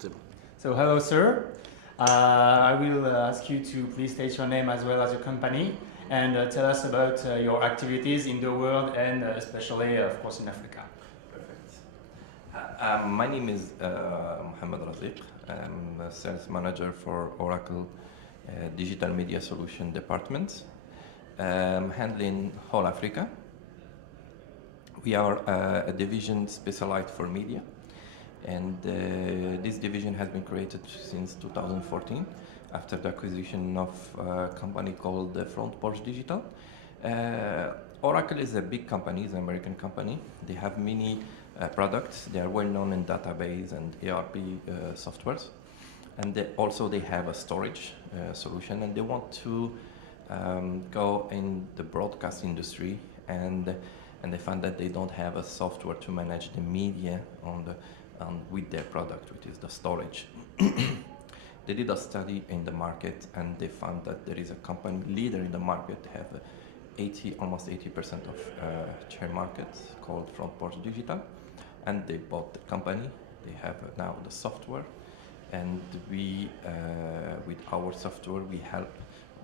C'est bon. So hello, sir. I will ask you to please state your name as well as your company and tell us about your activities in the world and especially, of course, in Africa. Perfect. My name is Mohamed Razik. I'm a sales manager for Oracle Digital Media Solution Department. Handling whole Africa. We are a division specialized for media, and this division has been created since 2014 after the acquisition of a company called Front Porch Digital. Oracle is a big company, it's an American company. They have many products. They are well known in database and ERP softwares, and they have a storage solution, and they want to go in the broadcast industry, and they found that they don't have a software to manage the media with their product, which is the storage. They did a study in the market, and they found that there is a company leader in the market, have almost 80% of share market, called Front Porch Digital, and they bought the company. They have now the software, and we, with our software, we help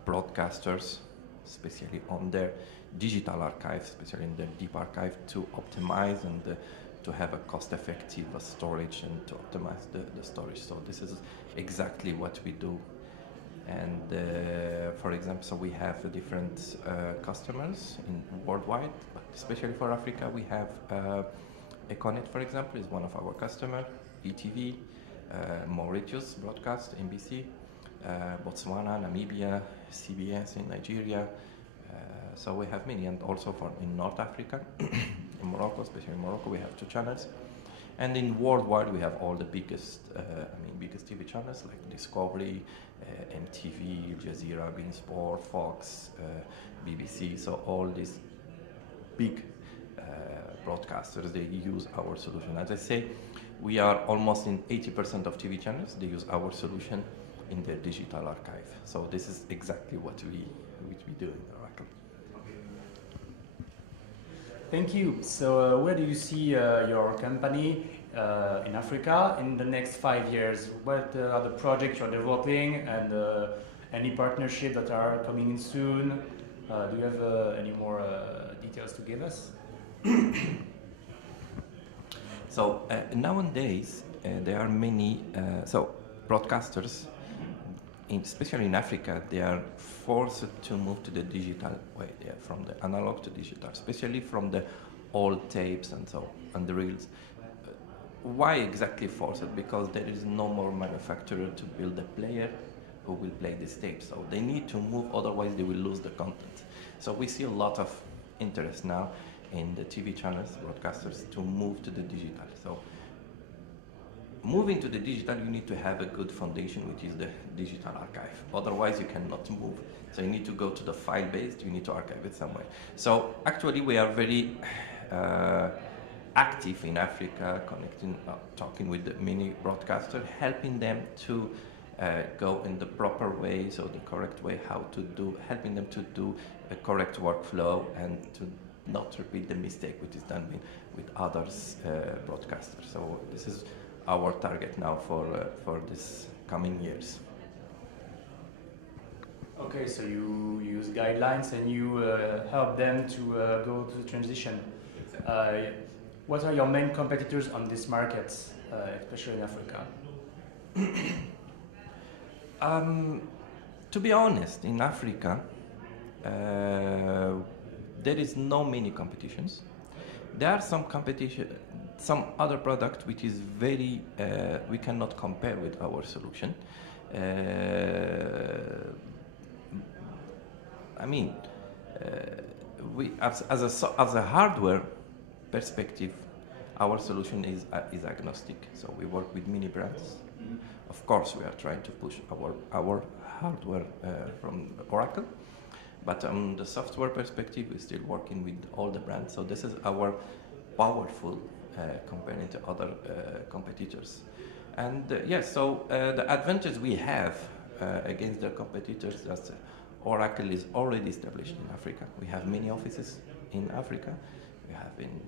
broadcasters, especially on their digital archive, especially in their deep archive, to optimize and to have a cost-effective storage and to optimize the storage. So this is exactly what we do. And for example, so we have different customers worldwide, but especially for Africa, we have Econet, for example, is one of our customers, ETV, Mauritius Broadcast, NBC, Botswana, Namibia, CBS in Nigeria. So we have many, and also in North Africa, in Morocco, especially in Morocco, we have 2 channels. And in worldwide, we have all the biggest TV channels like Discovery, MTV, Al Jazeera, beIN Sport, Fox, BBC. So all these big broadcasters, they use our solution. As I say, we are almost in 80% of TV channels. They use our solution in their digital archive. So this is exactly what we do in Oracle. Thank you. So where do you see your company in Africa in the next 5 years? What are the projects you're developing, and any partnerships that are coming in soon? Do you have any more details to give us? So nowadays there are many broadcasters, especially in Africa, they are forced to move to the digital way. They are from the analog to digital, especially from the old tapes and the reels. Why exactly forced? Because there is no more manufacturer to build a player who will play these tapes. So they need to move, otherwise they will lose the content. So we see a lot of interest now in the TV channels, broadcasters, to move to the digital. So moving to the digital, you need to have a good foundation, which is the digital archive. Otherwise, you cannot move. So you need to go to the file-based, you need to archive it somewhere. So actually, we are very active in Africa, talking with the many broadcasters, helping them to go in the proper way, so the correct way, helping them to do a correct workflow and to not repeat the mistake which is done with others broadcasters. So this is our target now for this coming years. Okay, so you use guidelines and you help them to go to the transition. Exactly. What are your main competitors on these markets, especially in Africa? To be honest, in Africa, there is no many competitions. There are some competition, some other product which is very, we cannot compare with our solution. We as a hardware perspective, our solution is agnostic. So we work with many brands. Of course, we are trying to push our hardware from Oracle, but on the software perspective, we're still working with all the brands. So this is our powerful comparing to other competitors. And yes, so the advantage we have against the competitors that Oracle is already established in Africa. We have many offices in Africa. we have in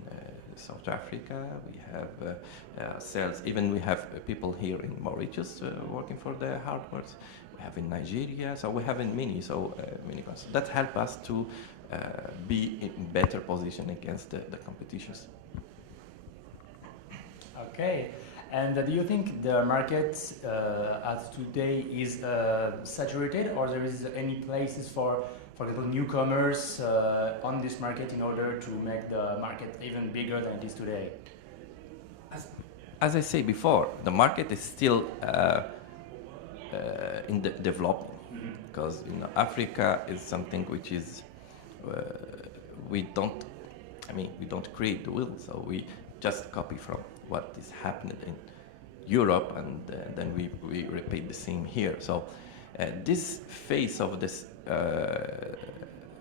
South Africa, we have sales, even we have people here in Mauritius working for the hardware. We have in Nigeria, so we have in many countries. That help us to be in better position against the competitions. Okay, and do you think the market as today is saturated, or there is any places for example, newcomers on this market in order to make the market even bigger than it is today? As I say before, the market is still in the development, because Africa is something which is we don't create the wheel, so we just copy from what is happening in Europe, and then we repeat the same here. So this phase of this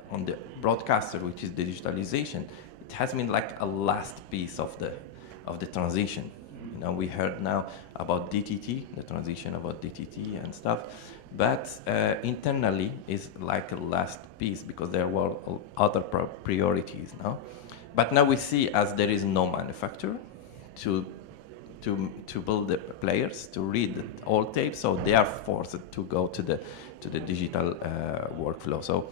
on the broadcaster, which is digitalization, it has been like a last piece of the transition. We heard now about DTT, the transition about DTT and stuff, but internally is like a last piece because there were other priorities now. But now we see, as there is no manufacturer to build the players to read all tapes, so they are forced to go to the digital workflow. So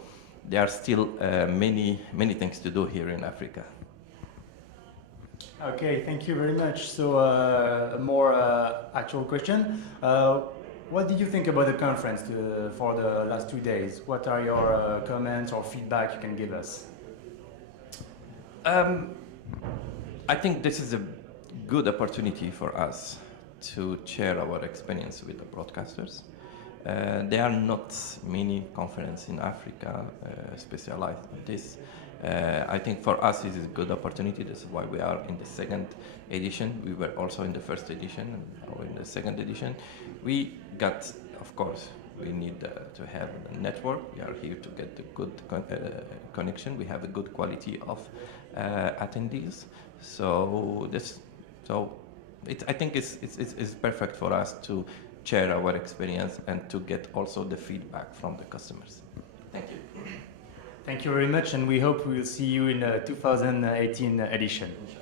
there are still many things to do here in Africa. Okay, thank you very much. So a more actual question. What did you think about the conference for the last 2 days? What are your comments or feedback you can give us? I think this is a good opportunity for us to share our experience with the broadcasters. There are not many conferences in Africa specialized in this. I think for us this is a good opportunity. This is why we are in the second edition. We were also in the first edition, and now in the second edition. We got, of course, we need to have a network. We are here to get the good connection. We have a good quality of attendees. I think it's perfect for us to share our experience and to get also the feedback from the customers. Thank you. Thank you very much, and we hope we will see you in the 2018 edition. Thank you.